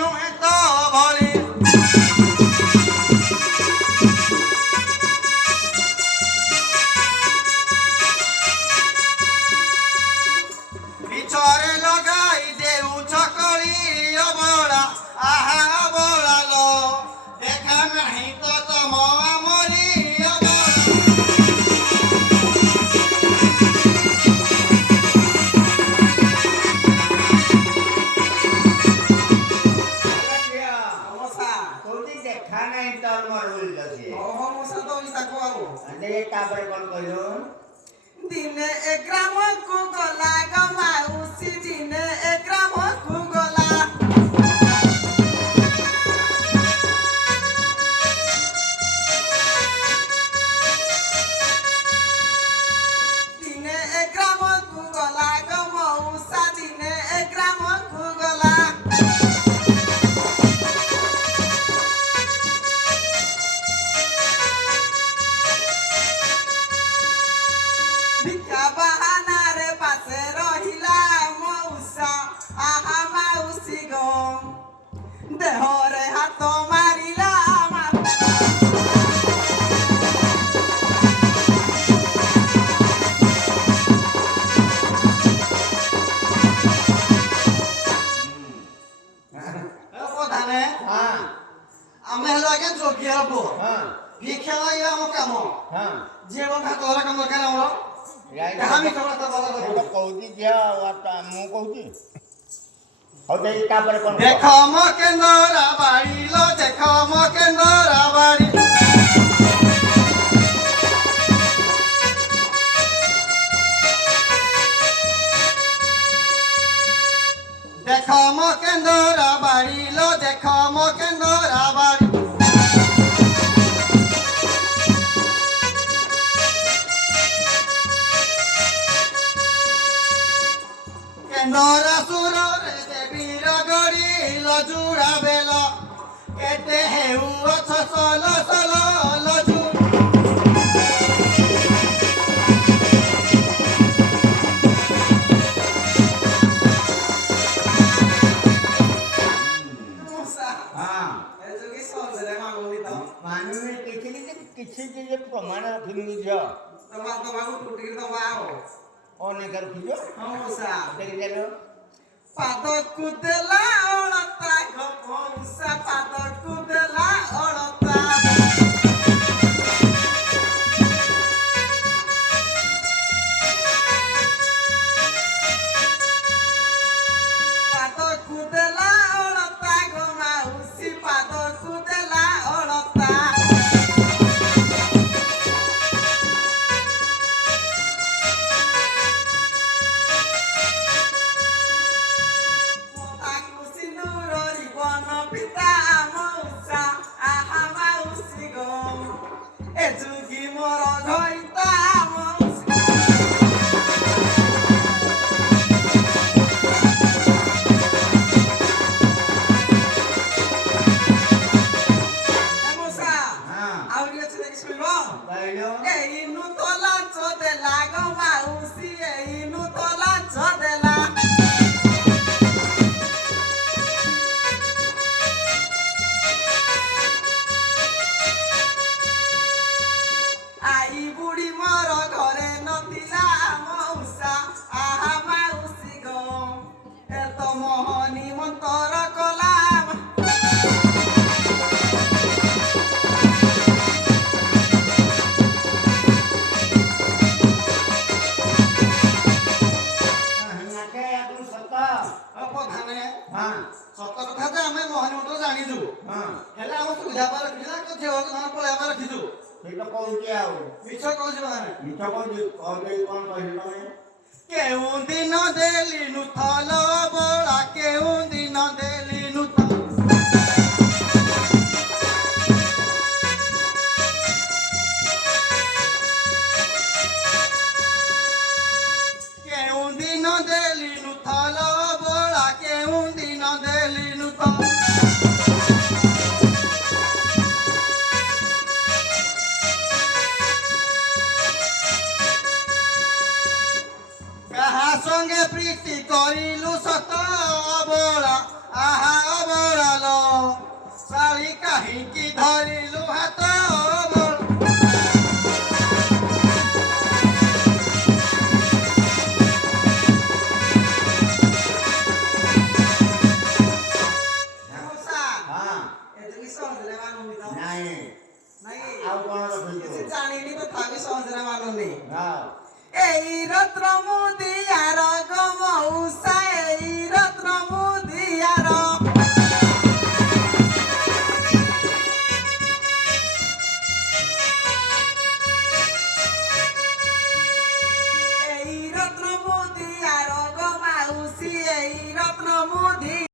ନୁହେଁ ତ ଭଳି ମିଛରେ ଲଗାଇ ଦେଉଛ କଳି ଅବଳା ଆହା ଅବଳା ଲୋ ଦେଖା ନାହିଁ ତ ତମ ଆମରି देखा नहीं तो मरुल लगे ओहो मोसा तो इसा को आओ अंदे ये तापर कौन कहियो दिने 1 ग्राम को गला गमाउसी दिने 1 ग्राम को गला दिने 1 ग्राम को गला गमाउसा दिने 1 ग्राम को गला भिक्षा बहाना रे पासे रहिला मौसा आहा माउसी गो देहरे हाथ मारिला প্রধানে हां আমি হলো আগে যোগী হব हां ভিক্ষা লইবা আমার কাম हां জীবন খাতর কাম দরকার আমার আমি কথা বলা तो कहूती क्या वाता मु कहूती होते तापर कौन দেখ মকেন্দরা বাড়ি লো দেখ মকেন্দরা বাড়ি দেখ মকেন্দরা বাড়ি লো দেখ মকেন্দরা বাড়ি কেন্দরা সুরে দেবীর গড়িল জুড়া বেল কেতে হেউ অছ সল সল লজু हां এজুকি সজরে মাগুলি তো मानव में किसी चीज प्रमाण रखिनु जो তোমার তো বাবু টুটি তো বাও ओने कर खिजो হমসা देख चलो পাদকু দেলা অಳতা ঘমসা পাদকু দেলা অಳতা পাদকু দেলা অಳতা ঘমাউসি পাদকু দেলা অಳতা তাকু সিনুররি বন পিতা মৌসা আহা মাউসি গো এ যুগি মোর ঘইতা মৌসি এ মৌসা हां আউ গেছে দেখি শুইব कहलो এই নু তোলা চদে লাগ মাউসি এই নু তোলা চদে লা आई बुढ़ी मोर घरे नथिला मौसा आहा माउसी गो ए तो मोहनी मंतर कलाम नाके अपन सता प्रधाने हां सत कथा जे आमे मोहनी मंत्र जानिजु हां हेले हम सुविधा पर रखिला को जे होग हम पळे हम रखिजु ये तो कहूती आओ मिछ कहजु माने मिठो कौन कहलो में केउ दिन देलिनु थल बळा केउ दिन देलिनु केउ दिन देलिनु थल बळा केउ दिन देलिनु কাহা সঙ্গে প্রীতি করিলু সত অবলা আহা এই রত্ন মুদি